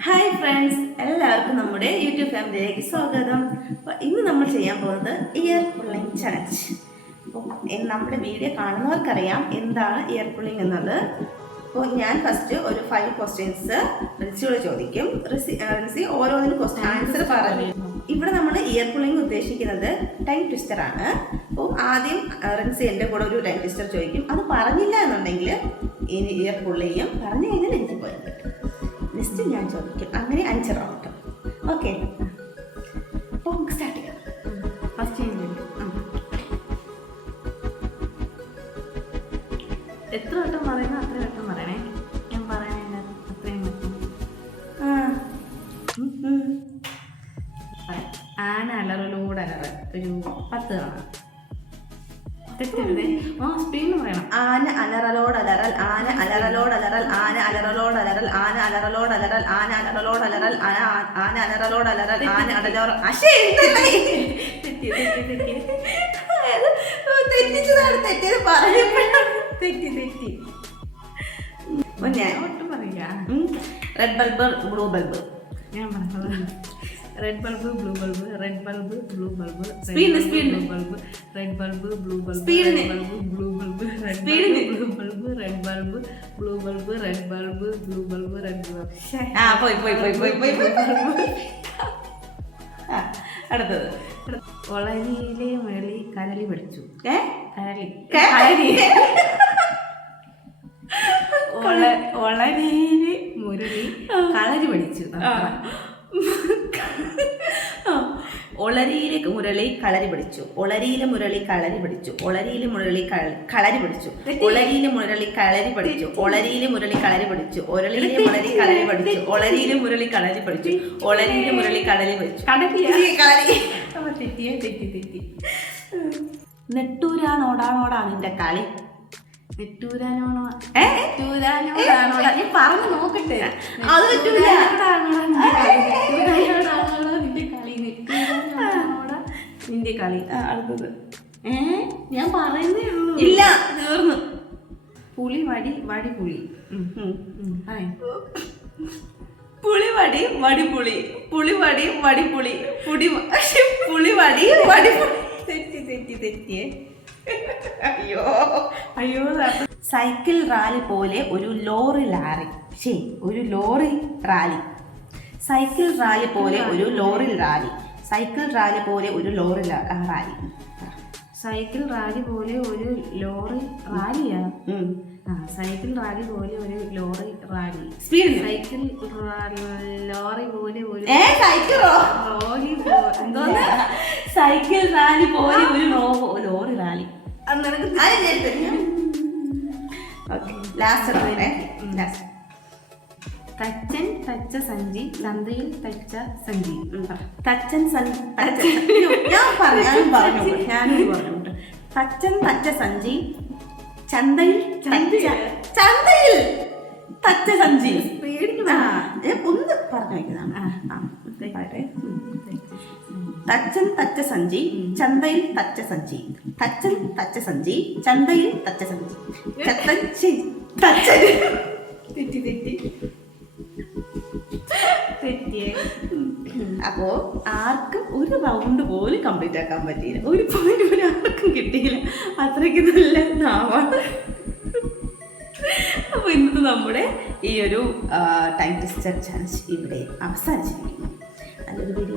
Hi friends, എല്ലാവർക്കും നമ്മുടെ YouTube ഫാമിലിയിലേക്ക് സ്വാഗതം. അപ്പോൾ ഇന്ന് നമ്മൾ ചെയ്യാൻ പോകുന്നത് ഇയർ പുള്ളിങ് ചലഞ്ച്. അപ്പോൾ നമ്മുടെ വീഡിയോ കാണുന്നവർക്കറിയാം എന്താണ് ഇയർ പുള്ളിങ് എന്നുള്ളത്. അപ്പോൾ ഞാൻ ഫസ്റ്റ് ഒരു 5 ക്വസ്റ്റ്യൻസ് റിൻസിയോട് ചോദിക്കും. റിൻസി ഓരോന്നിനും ആൻസർ പറഞ്ഞു. ഇവിടെ നമ്മൾ ഇയർ പുള്ളിങ് ഉദ്ദേശിക്കുന്നത് ടങ് ട്വിസ്റ്റർ ആണ്. അപ്പോൾ ആദ്യം റിൻസി എൻ്റെ കൂടെ ഒരു ടങ് ട്വിസ്റ്റർ ചോദിക്കും. അത് പറഞ്ഞില്ല എന്നുണ്ടെങ്കിൽ ഇയർ പുള്ളി ചെയ്യും. പറഞ്ഞു കഴിഞ്ഞാൽ എനിക്ക് പോയാൽ പറ്റും. ലിസ്റ്റ് ഞാൻ ചോദിക്കും. അങ്ങനെ 5 റൗണ്ട്. ഓക്കെ, അപ്പോൾ നമുക്ക് സ്റ്റാർട്ട് ചെയ്യാം. ഫസ്റ്റ് എത്ര വട്ടം പറയുന്നു അത്ര വട്ടം പറയണേ. ഞാൻ പറയാനില്ല അത്രയും വട്ടം. ആന അലറലോട് അലറ ഒരു 10 തവണ. തെറ്റരുതേ. സ്പീഡിൽ പറയണം. ആന അലറലോട് അലറൽ, ആന അലറലോട് അലറൽ, ആന അലറലോട് അലറൽ, ആന അലറലോട് അലറൽ, ആന അലറലോട് അലറൽ, ആന അലറലോട് അലറൽ, ആന അലറോ. തെറ്റിച്ചതാണ്, തെറ്റിയത് പറഞ്ഞപ്പോഴാണ് തെറ്റി. ഞാൻ ഒട്ടും പറയില്ല. Red bulb, blue bulb. ഞാൻ പറഞ്ഞത് red bulb, blue bulb, red bulb, blue bulb, speed bulb, red bulb, blue bulb, speed bulb, blue bulb, red blue bulb, red bulb, blue bulb, red bulb, blue bulb, red bulb. അടുത്തത്. ഒളരിയിലെ മുരളി കരളി പഠിച്ചു. ഒളരിയിലെ മുരളി കളരി പഠിച്ചു. ഒളരിയിലെ മുരളി കളരി പിടിച്ചു. ഒളരിയിലെ മുരളി കളരി പിടിച്ചു. ഒളരിയിലെ മുരളി കളരി പിടിച്ചു. ഒളരിയിലെ മുരളി കളരി പഠിച്ചു. ഒളരിയിലെ മുരളി കളരി പഠിച്ചു. ഒളരിയിലെ മുരളി കളരി പഠിച്ചു. ഒളരിയിലെ മുരളി കളരി പഠിച്ചു. ഒളരിയിലെ മുരളി കളരി പഠിച്ചു. തെറ്റി. നെട്ടൂരാണോടാണോടാ നിന്റെ കളി. നെട്ടൂരാനോടാണോടാ ഞാൻ പറഞ്ഞു നോക്കട്ടെ. അത് നിന്റെ കളി. അടുത്തത് ഞാൻ പറയുന്നേ ഉള്ളൂ. ഇല്ല, തീർന്നു. പുളി വടി വടി പുളി. പുളി വടി വടി പുളി. പുളി വടി വടി പുളി. പുളി വടി വടി പുളി. തെറ്റിയേ. അയ്യോ. സൈക്കിൾ റാലി പോലെ ഒരു ലോറി റാലി. സൈക്കിൾ റാലി പോലെ ഒരു ലോറി റാലി. സൈക്കിൾ റാലി പോലെ ഒരു ലോറി റാലി. സൈക്കിൾ റാലി പോലെ ഒരു ലോറി റാലിയാ. സൈക്കിൾ റാലി പോലെ ഒരു lorry rally. Speed. Cycle lorry പോലെ ഒരു സൈക്കിൾ റാലി പോലെ ഒരു ലോറി റാലി. തച്ചൻ തച്ച സഞ്ചി ചന്തയിൽ തച്ച സഞ്ചി. ഞാനും പറഞ്ഞോട്ട്. തച്ചൻ തച്ച സഞ്ചി ചന്തയിൽ തച്ച സഞ്ചി. ഒന്ന് പറഞ്ഞു വയ്ക്കുന്നതാണ്. തച്ചൻ തച്ച സഞ്ചി ചന്തയിൽ തച്ച സഞ്ചി. തച്ചൻ തച്ച സഞ്ചി ചന്തയിൽ തച്ച സഞ്ചി. തെറ്റിയേ. അപ്പോ ആർക്കും ഒരു റൗണ്ട് പോലും കംപ്ലീറ്റ് ആക്കാൻ പറ്റിയില്ല. ഒരു പോയിന്റ് പോലും ആർക്കും കിട്ടിയില്ല. അത്രയ്ക്ക് നല്ല നാവാണ്. അപ്പൊ ഇന്നത്തെ നമ്മുടെ ഈ ഒരു ടൈം ട്വിസ്റ്റർ ചാലഞ്ച് ഇവിടെ അവസാനിച്ചിരിക്കുന്നു. നല്ലൊരു വീഡിയോ